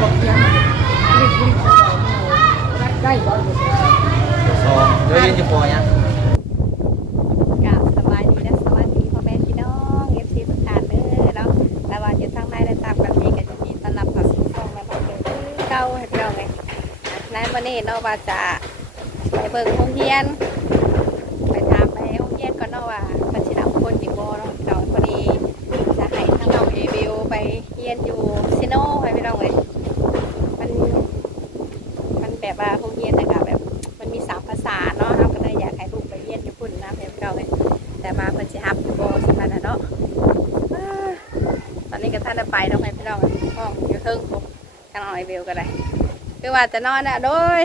บอกเพียงรีบรีบได้บ่สองเดี๋ยวเรียนจะพอยังกับสบายดีและสวัสดีพ่อแม่พี่น้องเอฟซีทุกท่านเด้อเนาะแต่ว่าอยู่ทางในและตามแบบนี้ก็จะมีต้อนรับเข้าสู่ช่องและบันเทิงเก่าให้พี่น้องนั้นวันนี้เนาะว่าจะไปเบิ่งโรงเรียน ไปถามไปโรงเรียนก่อนเนาะว่าเพิ่นสิรับคนอีกบ่เนาะพี่น้องพอดีจะให้ทางน้องเอวิวไปเรียนอยู่ซิโนให้พี่น้องเลยมันมันแบบ ว่าโรงเรียนนะก็แบบมันมีสามภาษาเนาะเราก็เลยอยากให้ลูกไปเรียนญี่ปุ่นนะเพื่อนเราเลยแต่มาเพิ่นสิฮับอยู่บ่สำคัญนะเนาะตอนนี้ก็ท่านได้ไปเนาะให้พี่น้องห้องอยู่เทิงผมกันเอาไอเบลก็ได้คือว่าจะนอนน่ะโดย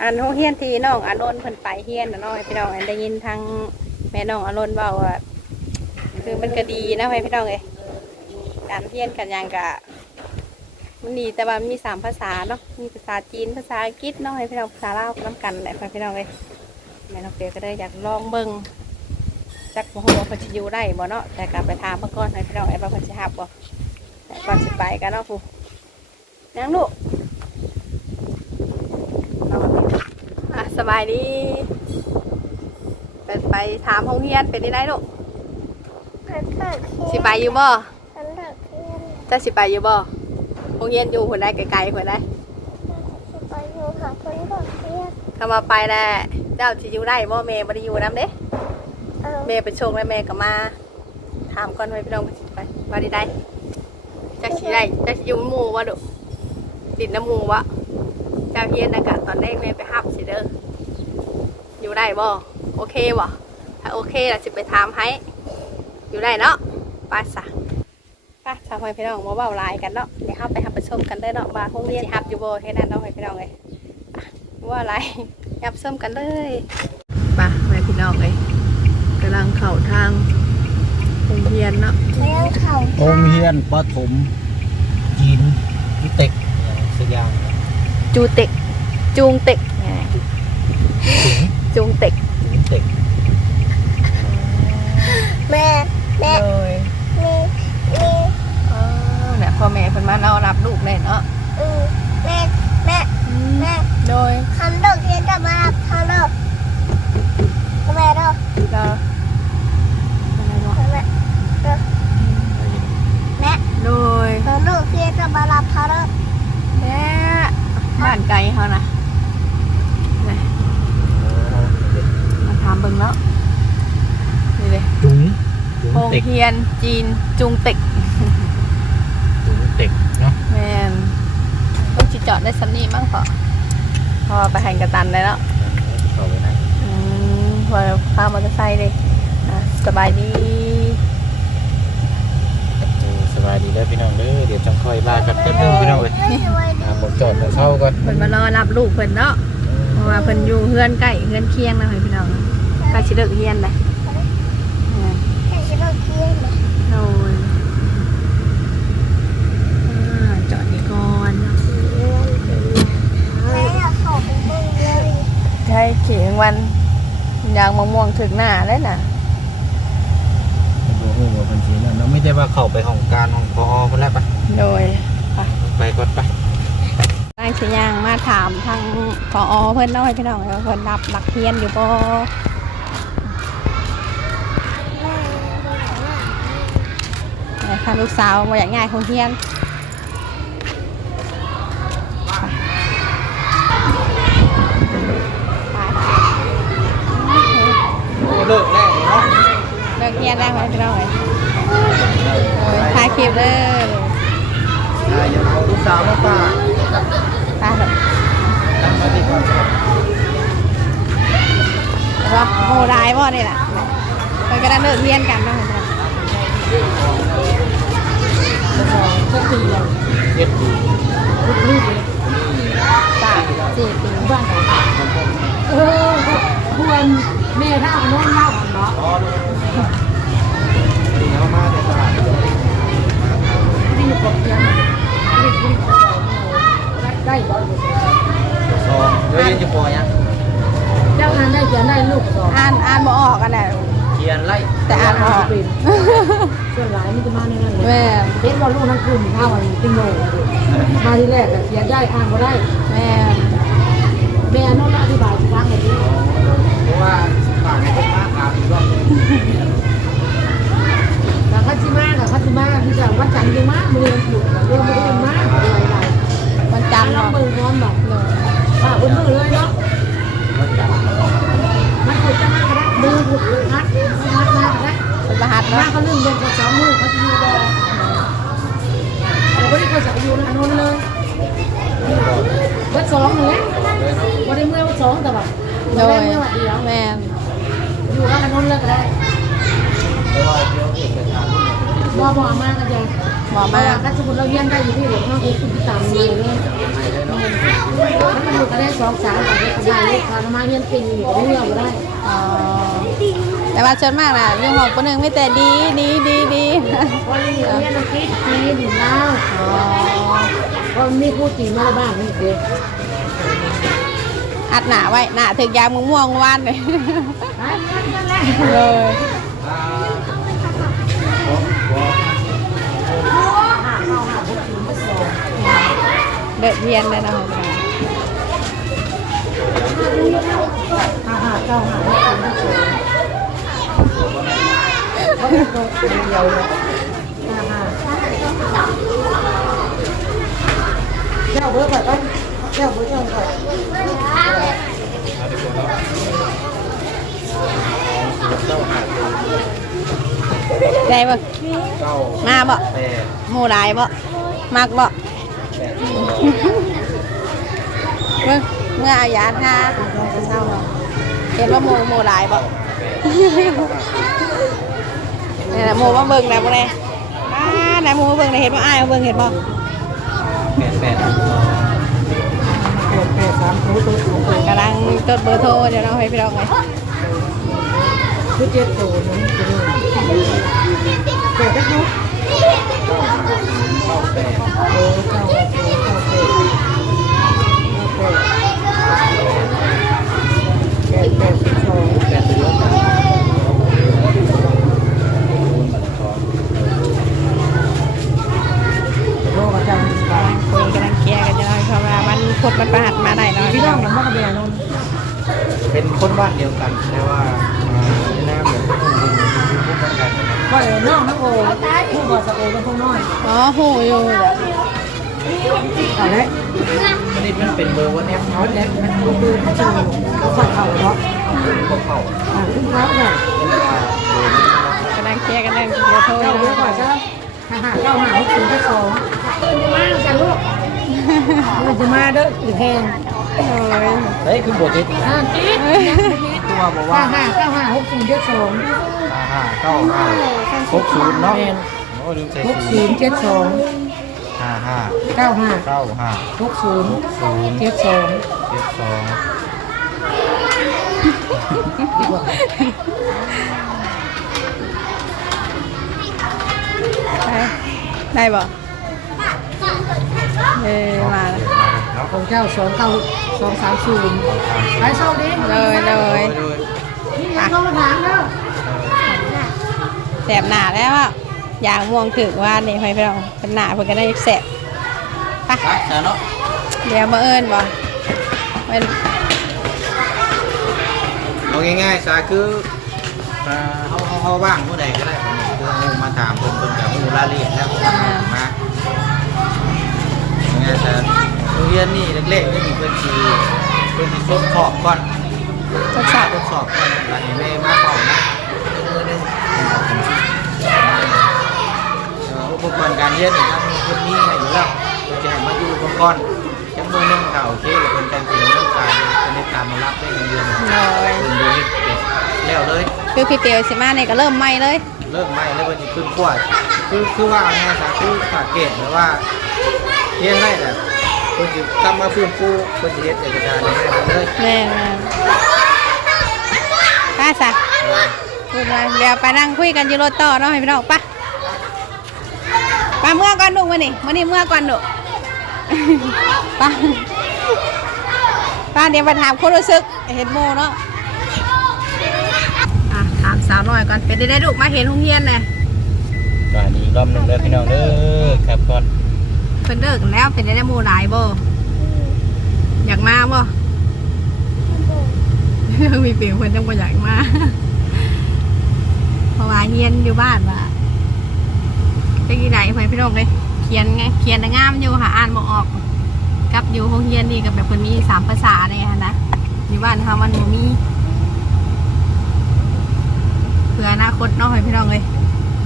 อันโรงเรียนที่น้องอานนท์เพิ่นไปเฮียนน่ะเนาะให้พี่น้องอันได้ยินทางแม่น้องอานนท์เว้าว่าคือมันก็ดีนะให้พี่น้องเอ้ยการเรียนกันยังกะ มันดีแต่ว่ามันมีสามภาษาเนาะมีภาษาจีนภาษาอังกฤษเนาะให้พี่น้องภาษาลาวน้ำกันแหละพี่น้องเลยแม่น้องเปียก็เลยอยากลองเบิ่งจักโมโหว่าเพิ่นสิอยู่ได้บ่เนาะแต่กลับไปถามเมื่อก่อนให้พี่น้องไอ้บ่าเพิ่นสิฮับบ่แต่ก่อนสิไปกันเนาะผู้ยังลูกเอาอะสบายดีไปไปถามห้องเรียนเป็นที่ไหนลูกฉันเลิกเรียนสิไปอยู่บ่ฉันเลิกเรียนจะสิไปอยู่บ่ ห้องเรียนอยู่คนได้ไกลๆคนได้ฉันไปอยู่หาคนเลิกเรียนถ้ามาไปแหละเจ้าสิอยู่ได้บ่แม่บ่ได้อยู่นํเด้เออแม่ไปชงแล้วแม่ก็มา ถามก่อนไว้พี่น้องไปว่าได้ได้จักสิได้จักสิอยู่หมู่บ่ดุติดน้ำหมู่บ่เจ้าเฮียนนะกะตอนแรกแม่ไปฮับสิเด้ออยู่ได้บ่โอเคบ่ถ้าโอเคล่ะสิไปถามให้ อยู่ได้เนาะไปซะ ไปทำให้พี่น้องบ่เว้าหลายกันเนาะเดี๋ยวเฮาไปหับไปชมกันเด้อเนาะว่าโรงเรียนสิฮับอยู่บ่แค่นั้นเนาะให้พี่น้องเอ้ยไปว่าอะไรยับชมกันเลยไปให้พี่น้องเอ้ยกำลังเข่าทางโรงเรียนเนาะแล้วเขาโรงเรียนปฐมจีนพิเต็กสักอย่างจูเต็กจูงเต็กถึงจูงเต็กพิเต็กแม่แม่เลยมีมี เออเนี่ย พ่อแม่เพิ่นมาเอารับลูกเลยเนาะอืมแม่แม่แม่โดยฉันเลิกเรียนจะมารับฉันเลิกแม่เลิกเราอะไรวะแม่แม่โดยฉันเลิกเรียนจะมารับฉันเลิกแม่บ้านไกลเขานะนี่มาถามเบิ่งแล้วนี่เลยจุงจุงโรงเต็กเรียนจีนจุงเต็ก จุงเต็กเนาะ แม่นต้ องจิจอดได้สำนีบ้างพอพอไปแข่งกระตันเลยเนาะเข้าไปได้อืมพอพามอเตอร์ไซค์เลยอะสบายดีเออสบายดีแล้วพี่น้องเด้อเดี๋ยวจังค่อยลากันแป๊บนึงพี่น้องเอ้ยไม่รวยดีอ่าผมจอดแล้วเข้าก่อนเพิ่นมารอรับลูกเพิ่นเนาะเพราะว่าเพิ่นอยู่เฮือนใกล้เฮือนเคียงนะพี่น้องใกล้สิเลิกเรียนเลยอ่าแค่ฉันเลิกเรียนเลยโดยอ่าจอดนี่ก่อนเนาะ แม่อยากขอไปเบิ่งเลย ใช่ขี่กลางวันยางมะม่วงถึงหน้าเลยน่ะดูหูว่าเพิ่นสินั่นเนาะไม่ได้ว่าเข้าไปห้องการห้องพอเพิ่นแล้วไปโดยไปก่อนไปนางสิยางมาถามทางพอเพิ่นเนาะให้พี่น้องว่าเพิ่นรับหลักเรียนอยู่บ่แม่บอกว่าแต่ทางลูกสาวบ่อยากง่ายของเรียน โอ้เลิกแล้วเนาะ เลิ กเรียนแล้วไหมพี่น้องเอ้ยถ่ายคลิปเด้ออ่าอย่าเอาลูกสาวมาฝากตาเด้าดีกว่าแล้วก็โมได้บ่นี่ล่ะเพิ่นก็ได้เลิกเรียนกันเนาะเพิ่นว่าสักปีแล้วเฮ็ดดีรีบเลยสามสี่ปีบ้านเออพวนแม่ถ้าเอาน้องเล่าเนาะ อ๋อดีเอามาแต่ตลาด รีบบอกเพียงรีบรีบได้บ่ สองเดี๋ยวเรียนจะพอยัง เจ้าอ่านได้เขียนได้ลูกสอง อ่านอ่านบ่ออกกันน่ะ เขียนไล่ แต่อ่านบ่ออก เป็นส่วนห ลายมันจะมาในนั้นเลยแม่เด็กว่าลูกนั่งคืนข้าวมันติ้งโง่มาที่แรกอะเขียนได้อ่านก็ได้แม่ แม่โน้นอธิบายทุกครั้งแบบนี้ เพราะว่าฝากให้เพิ่นมาถามอีกรอบหนึง แต่คัตชิมากับคัตชิมาที่จะวัดจันทร์ยังมากมือมันถูกเรื่องมันก็เป็นมากอะไรอะไร วันจันทร์ เรา เนาะ มือพร้อมแบบเลยป้าอุ้มมือเลยเนาะ มันจับ มันถูกจะมากก็ได้มือถูกพัดพัดมาก็ได้ เป็นประหัส มา เนาะ เขาลืมเดินกับสองมือเขาจะอยู่บ่ เราไม่ได้เคยจะอยู่นะนนเลยวัดสองเลยวันนี้เมื่อวัดสองแต่แบบโดแรยกเมื่อวันเดียวแม่นอยู่ร้านนนเลยก็ได้เพราะว่าเดี๋ยวเอบ่บ่มากกันใจหมอมามาถ้าสมมติเราเรียนได้อยู่ที่เด็กน้องเอกคุณตามเลยเลยมันอยู่ก็ได้สองสามแต่ได้ได้ลูกค้ามาเรียนปีอยู่ก็เลือกได้ แต่ว่าส่วนมากนะยู่ห้องปหนึ่งไม่แต่ดีดีดีดีเพราะเรียนเรียนอังกฤษจีนลาวอ๋อเพราะมีผู้จีมาบ้างนี่เด็กอัดหนาไว้หนาถึงยางมึงม่วงวานเลยไอ้นั่นเลยเด็ดเรียนเลยนะของค่ะห้าห้าเก้าห้าหกสี่สอง เขาเป็นตัวเดียวเลยห้าห้าเจ้าเบอร์ก่อ นี่นเก้าห้าได้บ่เก้ามาบ่แปดหมู่หลายบ่มักบ่แปดเมื่อเมื่อายาท่าจะเศร้าบ่เห็นว่าหมู่หมู่หลานะโมมาเบิ่งน่อ่าไหนหมู่มาเบิ่งได้เห็นบ่อ้ายมาเบิ่งเห็นบ่แปดแปดแปดแปดสามตัวตัวตัวตัวกำลังจดเบอร์โทรเดี๋ยวเราให้พี่น้องไงคือเจ็ดตัวนั้นจะเลยแปดก็ทุก เก้าแปด โอ้เก้าแปดเก้าแปดแปดแปดแปดสิบสอง แปดสิบสองคูณบัตรทอง โลกอาจารย์สาม คุยกำลังเคลียร์กันจะเล่าให้ฟังว่ามันพดมันประหัดมาได้เนาะ พี่น้องกับมากระเบียนนท์ เป็นคนบ้านเดียวกันแต่ว่าอ่าในนามแบบคนบุญบุญกันกันก็เดี๋ยวน้องน้องโอ้ผู้บ่สะโอเป็นคนน้อยอ๋อหูอยู่เดี๋ยวอะไรอันนี้มันเป็นเบอร์ว่าแอปเขาแดกมันคือคือเขาชื่อเขาฝากเขาเนาะพวกเขาอ่าขึ้นเขาเนี่ยเป็นว่าเบอร์นี้นะครับกำลังเคลียร์กันเรื่องเบอร์โทรเจ้าเนาเรื่องก่อนะใช่ไหมห้าห้าเก้าห้าหกสี่สองจะมากันลูกมัน จะมาเด้ออีแพงโอ้ยเฮ้ยคือบทที่อ่าจี๊ดตัวบอกห้าว่าห้าเก้าห้าหกสี่เจ็ดสองห้าห้าเก้าห้าหกศูนย์เนาะโอ้ลืมใส่หกศูศูนนย์ย์เจ็ดสองห้าห้าเก้าห้าเก้าห้าหกศูนย์ศูนย์เจ็ดสองเจ็ดสองได้ได้บ่ เออมาแล้ว เนาะของเจ้าสองเก้าสองสามศูนย์ไปโซดิเลยเลยโดยนี่ยังต้องมาถามเด้อแสบหนาแล้วอะอย่างม่วงถึงว่านี่ให้พี่น้องเป็นหนาเพื่อก็ได้แสบไปไปจ้าเนาะเดี๋ยวมาเอิญบ่เป็นเอาง่ายๆซะคืออ่าเขาเขาเขาว่างเมื่อใดก็ได้คือเอามาถามเพิ่นเพิ่นกับผู้รายละเอียดแล้วก็มา ง่ายๆซะโรงเรียนนี่เล็กๆนี่เพิ่อนสิเพิ่อนสิทดสอบก่อนทดสอบทดสอบก่อนแล้วให้แม่มาเฝ้านะอุปกรณ์การเรียนนี่ครับเพิ่นมีให้อยู่แล้วเพิ่นจะให้มาอยู่อุปกรณ์จังมือหนึงเก็โอเคแล้วเพิ่นจังสิดำเนินการเพิ่นได้ตามมารับได้เงินเดือนเลยเพิ่นเดเป็ดแล้วเลยคือพี่เปียวสิมาเนี่ยก็เริ่มไหม้เลย เริ่มไหม้แล้วมันจะขึ้นขวดคือคือว่าเอาง่ายๆคือสังเกตหรือว่า เรียนได้แต่คนจะกลับมาฟื้นฟูคนจะเฮ็ดเอกสารให้ได้เลยแม่แม่ไป้าสะพูดมาเดี๋ยวไปนั่งคุยกันอยู่รถต่อเนาะให้พี่น้องไป้าป้าเมื่อก่อนลูกมานี่มานี่เมื่อก่อนลูกป้าป้าเดี๋ยวไปถามคนรู้สึกเห็นโมเนาะอะถามสาวน้อยก่อนเป็นได้ได้ลูกมาเห็นโรงเรียนเลยก็นี้รอบหนึ่งเด้อพี่น้องเด้อครับก่อน เพิ่นเลิกแล้วเป็นได้หมู่หลายบ่อยากมาบ่มีเปลี่ยนเพิ่นจังบ่อยากมาเพราะว่าเฮียนอยู่บ้านว่าจังอีไดเพิ่นพี่น้องเลยเขียนไงเขียนได้งามอยู่ค่ะอ่านบ่ออก กับอยู่โรงเรียนนี่ก็แบบเพิ่นมีสามภาษาเนี่ยค่ะนะอยู่บ้านเฮามันบ่มีเพื่ออนาคตเนาะให้พี่น้องเลย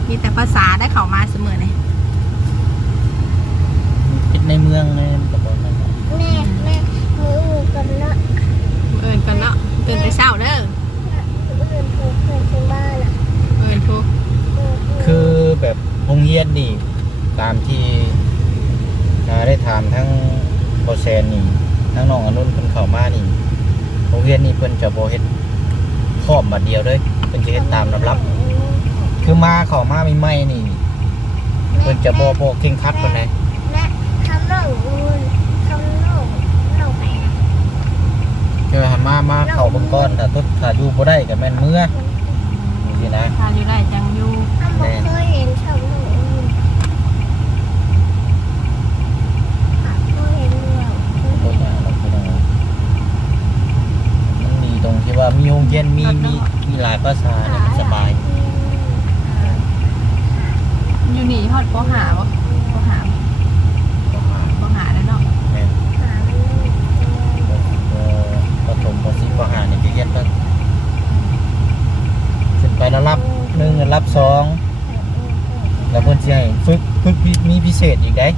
มีแต่ภาษาได้เข้ามาเสมอเลยคิด ในเมืองเลยตะบนนั่นน่ะแม่แม่มืออื่นกันเนาะเอินกันเนาะตื่นแต่เช้าเด้อมืออื่นถูกเพื่อนที่บ้านอะเอินทุกคือแบบโรงเรียนนี่ตามที่อ่าได้ถามทั้งโปรเซนนี่ทั้งน้องอนุนเพิ่นเข้ามานี่โรงเรียนนี่เพิ่นจะบ่เฮ็ดครอบมาเดียวเลยเพิ่นจะเฮ็ดตามลำรับ คือมาเข้ามาใหม่ๆนี่ เพิ่นจะบ่บ่เข่งครัดปานใด แม่ทำน้องอื่นทำน้องน้องไปนะหันมามาเข้าเบิ่งก่อนถ้าทุกถ้าอยู่บ่ได้ก็แม่นเมื่อจังซี่นะทานอยู่ได้จังอยู่ทำบ่เคยเห็นทำน้องอื่นอะเคยเห็นแล้วตัวอย่างเราคือมันมีตรงที่ว่ามีโรงเรียนมีมีมีหลายภาษาเนี่ยมันสบาย อยู่นี่ฮอดปหาบ่ปหาปหาแล้วเนาะ แม่น หามันไม่เจอ เอ่อประถมปสี่ปห้าเนี่ยจะเรียนตั้งขึ้นไประดับหนึ่งระดับสองแล้วเพิ่นสิให้ ฝึกฝึกมีมีพิเศษอีกได้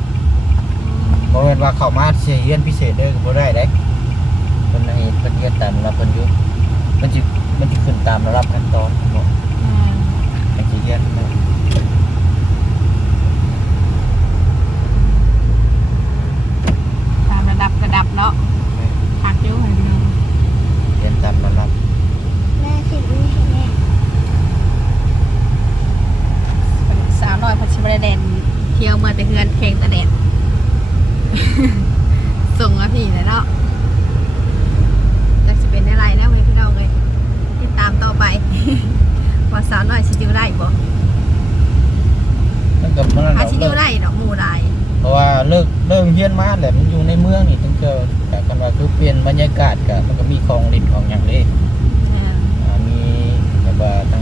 บ่แม่นว่าเข้ามาสิเรียนพิเศษเด้อก็บ่ได้เด้เพิ่นให้เพิ่นเรียนตามระดับเพิ่นอยู่มันสิมันสิขึ้นตามระดับขั้นตอนเนาะอืมให้สิเรียนได้ตามระดับระดับเนาะทักอยู่ให้พี่น้องเรียนตามระดับแม่สิไม่ให้แม่สาวน้อยพัชรแดนเที่ยวเมื่อแต่เฮือนเพลงตะแดดส่งมาพี่เลยเนาะจะสิเป็นอะไรแล้วเว้ยพี่น้องเลยติดตามต่อไปว่าสาวน้อยสิอยู่ได้บ่มันก็มันอาชิอเลิยู่กได้ดอกหมู่หลายเพราะว่าเลิกเลิกเรียนมาแหละมันอยู่ในเมืองนี่ถึงจะแต่กันว่าคือเปลี่ยนบรรยากาศก็มันก็มีของเล่นของอย่างเด้อ่าอ่ามีแบบว่าทั้ง